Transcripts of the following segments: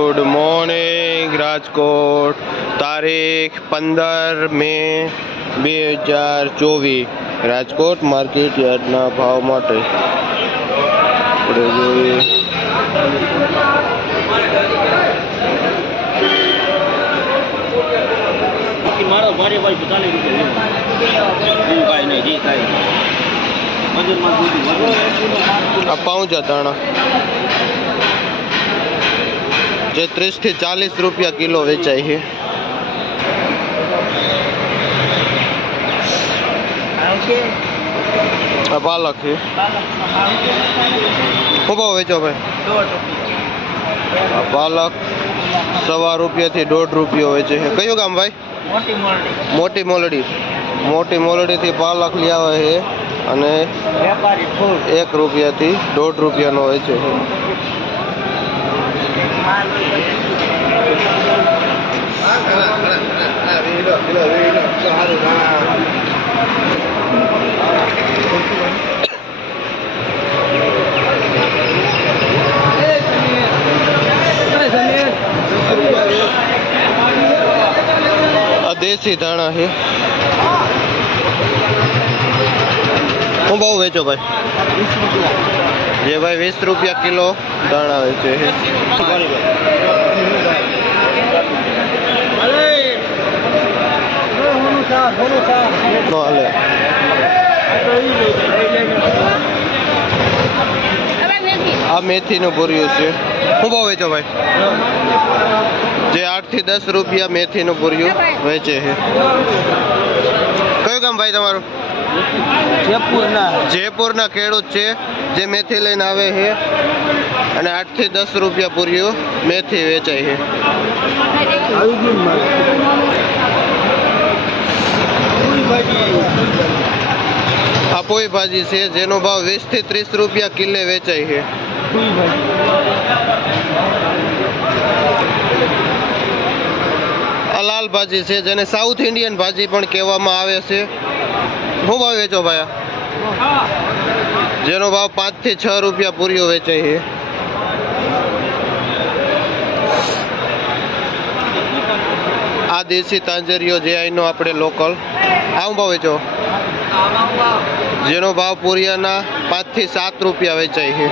good morning Rajkot तारीख 15 મે 2024 Rajkot market यार्डना भाव माटे આપણે જોઈએ મારો ભારે ભાઈ 45 રૂપિયા ભાઈ નહીં જી થાય મંદિરમાં આ પાઉંજા દાણા જે 30 થી 40 રૂપિયા કિલો વેચાય છે આ પાલક છે શું ભાવ વેચો ભાઈ આ પાલક ₹1.25 થી ₹1.5 વેચે છે કયું ગામ ભાઈ મોટી મોલડી થી પાલક લઈ આવે છે અને ₹1 થી ₹1.5 નો વેચે છે देसी दाणा है શું ભાવ વેચો ભાઈ જે ભાઈ ₹20 કિલો દાણા વેચે છે આ મેથી નું પૂર્યું છે શું ભાવ વેચો ભાઈ જે 8 થી 10 રૂપિયા મેથી નું પૂર્યું વેચે છે કયું ગામ ભાઈ તમારું જયપુરના ખેડૂત છે જે મેથી લઈને આવે છે અને 8 થી 10 રૂપિયા પૂર્યું મેથી વેચાય છે આ પોઈ ભાજી છે જેનો ભાવ 20 થી 30 રૂપિયા કિલે વેચાય છે આ લાલ ભાજી છે જેને સાઉથ ઇન્ડિયન ભાજી પણ કહેવામાં આવે છે શું ભાવ વેચો ભાઈ જેનો ભાવ 5 થી 6 રૂપિયા પૂરીઓ વેચાય છે આ દેશી તાંજરીઓ જે અહીંનો આપણે લોકલ આવું ભાવ વેચો જેનો ભાવ પૂરિયાના 5 થી 7 રૂપિયા વેચાય છે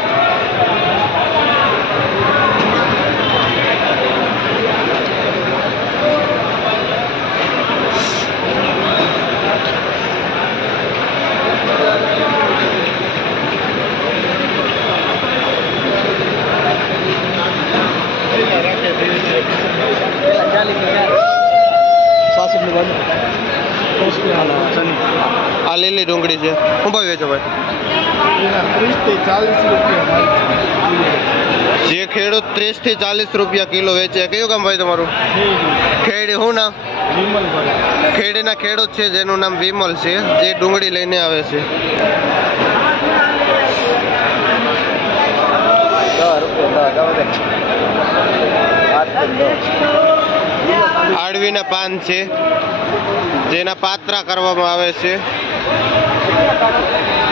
આ લીલી ડુંગળી છે શું ભાવ વેચો ભાઈ 30 થી 40 રૂપિયા જે ખેડૂત 30 થી 40 રૂપિયા કિલો વેચે કયું ગામ ભાઈ તમારું ખેડી શું નામ ખેડીના ખેડૂત છે જેનું નામ વિમલ છે જે ડુંગળી લઈને આવે છે આડવીના પાન છે જેના પાત્રા કરવામાં આવે છે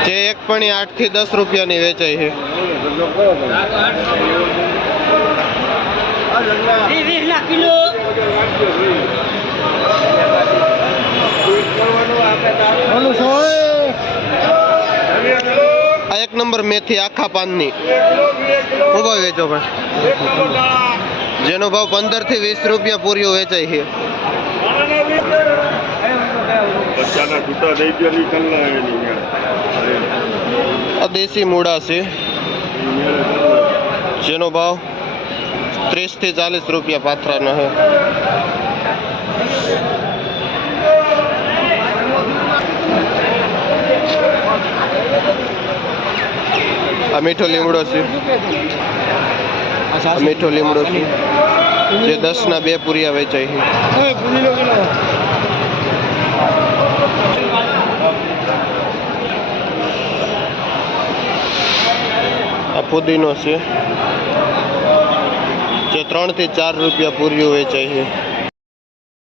જે એક પણી 8 થી 10 રૂપિયાની વેચાય છે આ 1 નંબર મેથી આખા પાનની શું ભાવ વેચો ભાઈ જેનો ભાવ 15 થી 20 રૂપિયા પૂરીઓ વેચાય છે આ દેશી મૂળા છે જેનો ભાવ 30 થી 40 રૂપિયા પાથરાનો છે આ મીઠો લીમડો છે મીઠો લીમડો છે જે 10 ના 2 પૂરિયા વેચાય છે આ પુદીનો છે જે 3 થી 4 રૂપિયા પૂરીઓ વેચાય છે